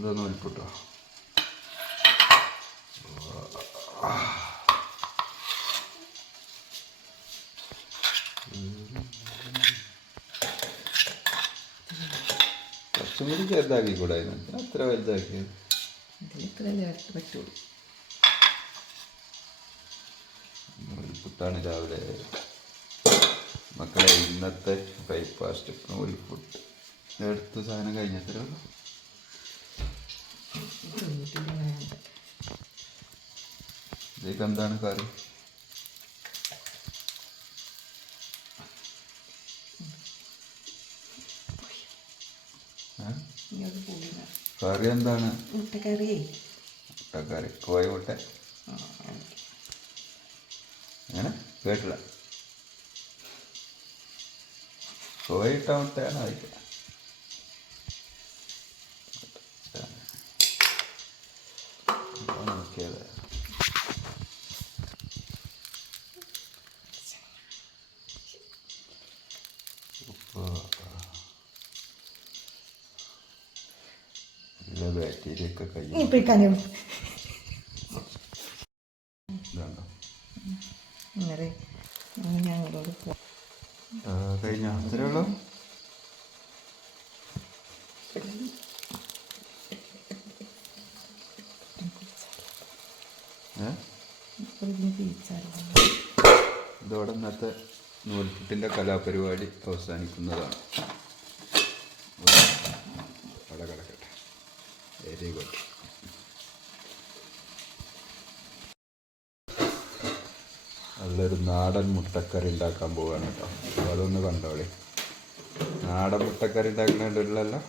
എന്താ നൂൽപുട്ടോ കുറച്ചും കൂടി ചെറുതാക്കി കൂടായിരുന്നു അത്ര വലുതാക്കിയത് പറ്റുള്ളൂ. രാവിലെ. മക്കളെ ഇന്നത്തെ ബ്രേക്ക്ഫാസ്റ്റ് ഫുഡ് എടുത്ത് സാധനം കഴിഞ്ഞത്രേ ഉള്ളൂ. ഇതിലേക്ക് എന്താണ് കറി കറി എന്താണ്? മുട്ടക്കറിയേ. മുട്ടക്കറി. കോഴി മുട്ട. അങ്ങനെ കേട്ടില്ല. കോഴി ഇട്ട മുട്ടയാണ് കഴിക്കുക. ഇല്ല ബാക്ടീരിയ ഒക്കെ കഴിയും ഞങ്ങളോട് കഴിഞ്ഞോ? അത്രേ ഉള്ളൂ? ഇതോടെ ഇന്നത്തെ നൂൽപുട്ടിന്റെ കലാപരിപാടി അവസാനിക്കുന്നതാണ്. നല്ലൊരു നാടൻ മുട്ടക്കറി ഉണ്ടാക്കാൻ പോവാണ് കേട്ടോ. അതൊന്ന് കണ്ടോളി. നാടൻ മുട്ടക്കറി ഉണ്ടാക്കുന്നതിന്റെ ഉള്ളല്ല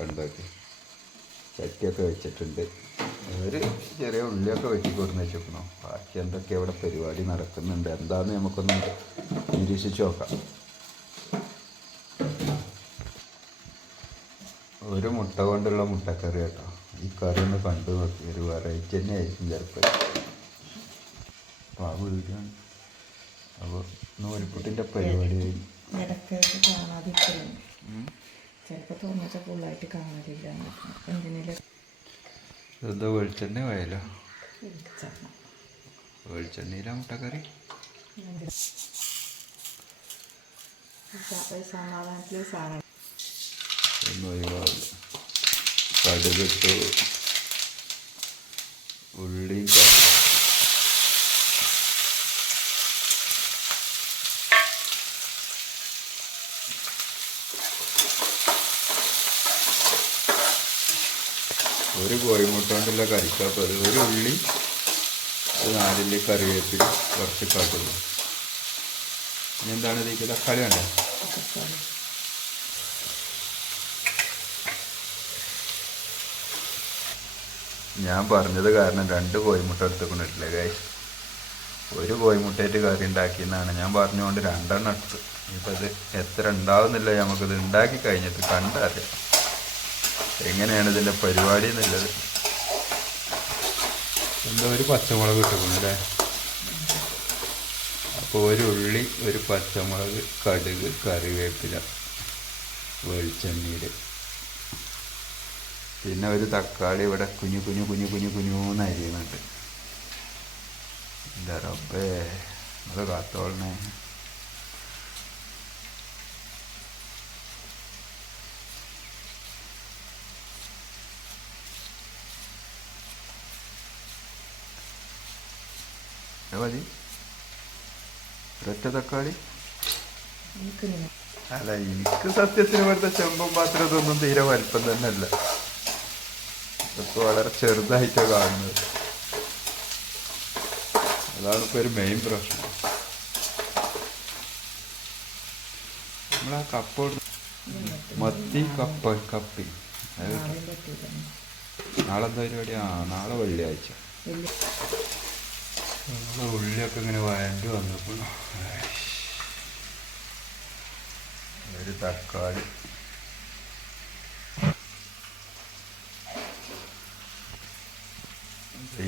കണ്ടോക്കെ. ചട്ടിയൊക്കെ വെച്ചിട്ടുണ്ട്. ഒരു ചെറിയ ഉള്ളിയൊക്കെ വെട്ടിക്കൊടുന്ന് വെച്ചേക്കണം. ബാക്കി എന്തൊക്കെ ഇവിടെ പരിപാടി നടക്കുന്നുണ്ട് എന്താന്ന് നമുക്കൊന്ന് നിരീക്ഷിച്ച് നോക്കാം. ഒരു മുട്ട കൊണ്ടുള്ള മുട്ടക്കറി കേട്ടോ. ഈ കറി ഒന്ന് കണ്ടു നോക്കി ഒരു വെറൈറ്റി തന്നെ ആയിരിക്കും ചിലപ്പോൾ പാവ് വീടാണ് അപ്പോൾ നൂലിപ്പുട്ടിന്റെ പരിപാടി ചിലപ്പോൾ തോന്നിച്ച ഫുള്ളായിട്ട് കാണാതില്ല എന്തിനേലും എന്താ വെളിച്ചെണ്ണ പോയാലോ? വെളിച്ചെണ്ണയിലാ മുട്ടക്കറി? സമാധാനത്തിൽ സാധനം. ഒന്നും ഒഴിവാവില്ല കടുകിട്ട്. ഉള്ളിയും ഒരു കോഴിമുട്ട കൊണ്ടുള്ള കറിക്കപ്പോൾ ഒരു ഉള്ളി ഒരു കറിവേപ്പിൽ കുറച്ച് കടുക് ഇനി എന്താണ് ഇതിലേക്ക് തക്കാളി വേണ്ടത് ഞാൻ പറഞ്ഞത് കാരണം രണ്ട് കോയിമുട്ട എടുത്തുകൊണ്ടിട്ടില്ല ഗൈസ് ഒരു കോയിമുട്ടയിട്ട് കറി ഉണ്ടാക്കിയെന്നാണ് ഞാൻ പറഞ്ഞുകൊണ്ട് രണ്ടെണ്ണം എടുത്തു. ഇപ്പം ഇത് എത്ര ഉണ്ടാവുന്നില്ല നമുക്കിത് ഉണ്ടാക്കി കഴിഞ്ഞിട്ട് കണ്ടറിയാം. എങ്ങനെയാണ് ഇതിന്റെ പരിപാടി എന്നുള്ളത്. എന്താ ഒരു പച്ചമുളക് ഇട്ടുക്കണം അല്ലേ? അപ്പോൾ ഒരു ഉള്ളി ഒരു പച്ചമുളക് കടുക് കറിവേപ്പില വെളിച്ചെണ്ണയിൽ പിന്നെ ഒരു തക്കാളി ഇവിടെ കുഞ്ഞു കുഞ്ഞു കുഞ്ഞു കുഞ്ഞു കുഞ്ഞൂന്ന് അരിയുന്നുണ്ട് എന്താ റബ്ബേ അത് കാത്തോളണേ. ഇത് മതി ഒരൊറ്റ തക്കാളി. അല്ല എനിക്ക് സത്യത്തിന് ഇവിടുത്തെ ചെമ്പും പാത്രം ഇതൊന്നും തീരെ വലിപ്പം തന്നെ അല്ല. ഇതൊക്കെ വളരെ ചെറുതായിട്ടാണ് കാണുന്നത്. അതാണ് ഇപ്പൊ ഒരു മെയിൻ പ്രശ്നം. നമ്മളാ കപ്പ മത്തി കപ്പ കപ്പി നാളെന്താ പരിപാടിയാ? പരിപാടി ആ നാളെ വെള്ളിയാഴ്ച. നമ്മളെ ഉള്ളിയൊക്കെ ഇങ്ങനെ വഴണ്ടി വന്നപ്പോൾ ഒരു തക്കാളി.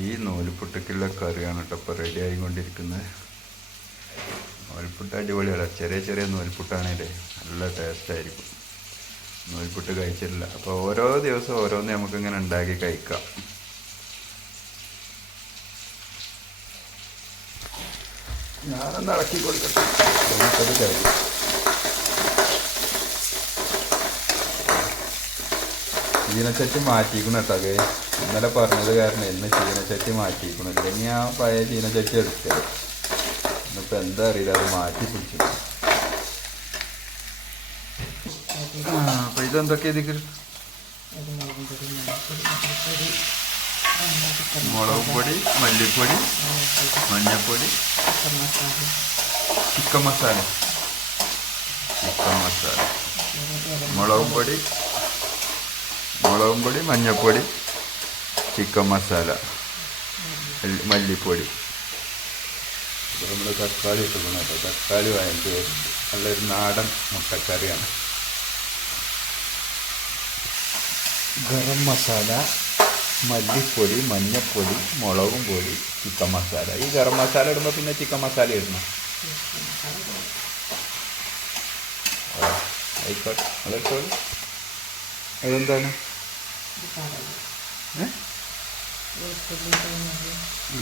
ഈ നൂൽപുട്ടക്കുള്ള കറിയാണ് കേട്ടോ ഇപ്പോൾ റെഡി ആയിക്കൊണ്ടിരിക്കുന്നത്. നൂൽപുട്ട് അടിപൊളിയാണ് ചെറിയ ചെറിയ നൂൽപുട്ടാണല്ലേ നല്ല ടേസ്റ്റ് ആയിരിക്കും. നൂൽപുട്ട് കഴിച്ചിട്ടില്ല. അപ്പോൾ ഓരോ ദിവസവും ഓരോന്ന് നമുക്കിങ്ങനെ ഉണ്ടാക്കി കഴിക്കാം. ഞാനൊന്ന് ഇറക്കി കൊടുക്കട്ടെ. ചീനച്ചട്ടി മാറ്റിക്കണം കേട്ടോ അത് ഇന്നലെ പറഞ്ഞത് കാരണം ഇന്ന് ചീനച്ചട്ടി മാറ്റിക്കണം ഇല്ലെങ്കിൽ ആ പഴയ ചീനച്ചട്ടി എടുക്കരുത്. ഇന്നിപ്പോൾ എന്താ അറിയില്ല അത് മാറ്റി പിടിച്ചു ആ അപ്പോൾ ഇതെന്തൊക്കെ ഇതിൽ അത് മുളകും പൊടി മഞ്ഞൾപ്പൊടി മഞ്ഞൾപ്പൊടി മുളക് പൊടി മല്ലിപ്പൊടി മഞ്ഞൾപ്പൊടി ചിക്കൻ മസാല. ചിക്കൻ മസാല. മുളകും പൊടി മുളകും പൊടി മഞ്ഞൾപ്പൊടി ചിക്കൻ മസാല മല്ലിപ്പൊടി. ഇപ്പോൾ നമ്മൾ തക്കാളി ഇട്ടിരിക്കണം കേട്ടോ. തക്കാളി വാങ്ങിച്ച് നല്ലൊരു നാടൻ മുട്ടക്കറിയാണ്. ഗരം മസാല മല്ലിപ്പൊടി മഞ്ഞൾപ്പൊടി മുളകും പൊടി ചിക്കൻ മസാല. ഈ ഗരം മസാല ഇടുമ്പോൾ പിന്നെ ചിക്കൻ മസാല ഇടണം. ആയിക്കോട്ടെ. അതെടുത്തോളൂ അതെന്താണ്?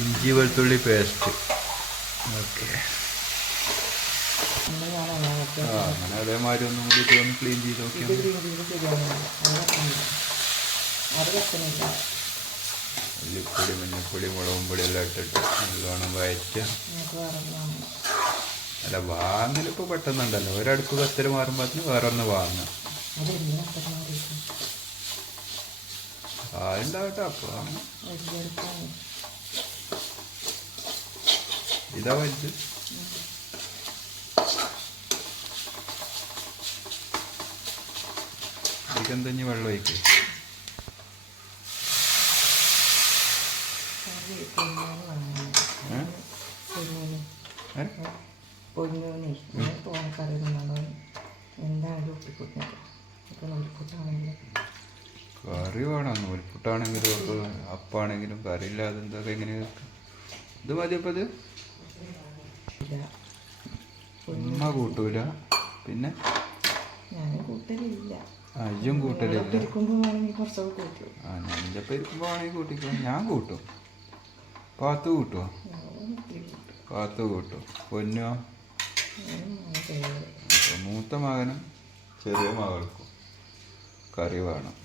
ഇഞ്ചി വെളുത്തുള്ളി പേസ്റ്റ്. ഓക്കെ. അങ്ങനെ അതേമാതിരി ഒന്നും കൂടി ക്ലീൻ ചെയ്ത് നോക്കിയാൽ മല്ലിപ്പൊടി മഞ്ഞൾപ്പൊടി മുളകും പൊടി എല്ലാം ഇട്ടിട്ട് നല്ലോണം വയറ്റ അല്ല വാങ്ങലിപ്പോൾ പെട്ടെന്നുണ്ടല്ലോ. ഒരടുക്ക് കത്തൽ മാറുമ്പോ വേറെ ഒന്ന് വാങ്ങാം. ആരുണ്ടാവട്ടെ അപ്പോൾ ഇതാ വലുത്. ഇതിക്കെന്തഞ്ഞ് വെള്ളം ഒഴിക്കുക ഏ? പൊന്നൂനെ ഇങ്ങനെ തോന്നക്കറി തിന്നണോ എന്താണ് ഒട്ടിക്കൂട്ടുന്നത് ഇപ്പം നോക്കിക്കൂട്ടാണെങ്കിൽ കറി വേണം. നൂൽപുട്ടാണെങ്കിലും ഒക്കെ അപ്പാണെങ്കിലും കറി ഇല്ലാതെ എന്തൊക്കെ എങ്ങനെ? ഇത് മതിയപ്പോൾ ഇത്. ഉമ്മ കൂട്ടൂല. പിന്നെ? ഞാൻ കൂട്ടലില്ല. അയ്യും കൂട്ടലില്ല. ആ ഞാൻ ഇരിക്കുമ്പോൾ ആണെങ്കിൽ കൂട്ടിക്കോ. ഞാൻ കൂട്ടും. പാത്ത് കൂട്ടുമോ ഇത്തിരി കൂട്ടും. പൊന്നോ? മൂത്ത മകനും ചെറിയ മകൾക്കും കറി വേണം.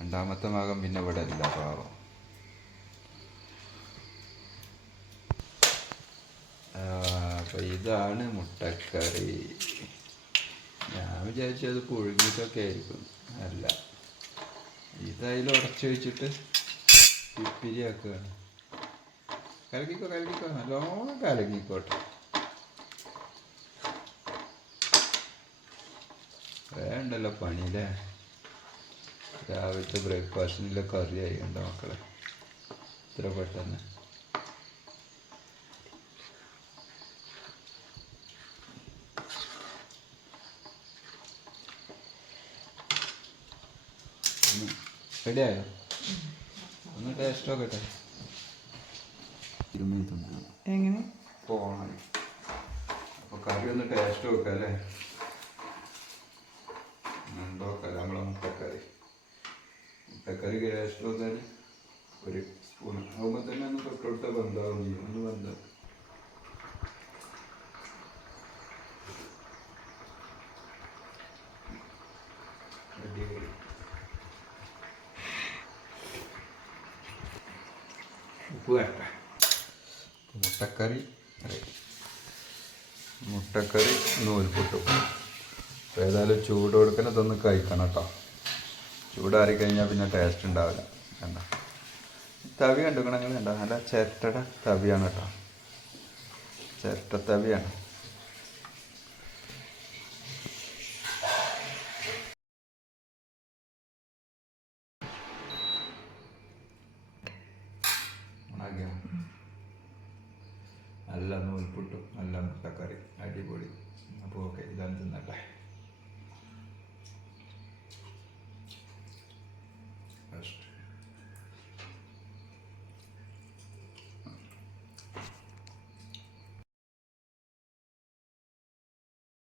രണ്ടാമത്തെ മകൻ പിന്നെ ഇവിടെ ഇല്ല പാവം. അപ്പോൾ ഇതാണ് മുട്ടക്കറി. ഞാൻ വിചാരിച്ചത് പുഴുങ്ങിയിട്ടൊക്കെ ആയിരിക്കും. അല്ല. ഇതതിൽ ഉടച്ചു വെച്ചിട്ട് പിപ്പിരിയാക്കുകയാണ് കലക്കിക്കോ കലക്കിക്കോ. നല്ലോണം കലക്കിക്കോട്ടെ വേണ്ടല്ലോ പണിയില്ലേ? രാവിലത്തെ ബ്രേക്ക്ഫാസ്റ്റിനുള്ള കറി ആയിക്കണ്ട മക്കളെ. ഇത്ര പെട്ടെന്ന്. റെഡിയായോ ഒന്ന് ടേസ്റ്റ് നോക്കട്ടെ. ഇരുമി തിന്നാം എങ്ങനെ? പോണം അപ്പോൾ കറി ഒന്ന് ടേസ്റ്റ് നോക്കാം അല്ലേ? ഉണ്ടോക്കല്ല നമ്മളെ മുട്ടക്കറി. മുട്ടക്കറി ടേസ്റ്റ് നോക്കാൻ ഒരു സ്പൂൺ ആകുമ്പോൾ തന്നെ ഒന്ന് തൊട്ടടുത്ത ബന്ധാവും ചെയ്യും ഒന്ന് ബന്ധം. അടിപൊളി. ഉപ്പ് വേണ്ട മുട്ടക്കറി. മുട്ടക്കറി നൂൽപുട്ടും. അപ്പോൾ ഏതായാലും ചൂട് കൊടുക്കുന്ന ഇതൊന്ന് കഴിക്കണം കേട്ടോ. ചൂടാറി കഴിഞ്ഞാൽ പിന്നെ ടേസ്റ്റ് ഉണ്ടാവില്ല. കണ്ട? തവി കണ്ടുക്കണമെങ്കിൽ കണ്ട നല്ല ചിരട്ടയുടെ തവിയാണ് കേട്ടോ. ചിരട്ട തവിയാണ്. നൂൽപുട്ടും നല്ല മുട്ടക്കറി. അടിപൊളി. അപ്പോൾ ഓക്കെ ഇതാണ് തിന്നട്ടെ.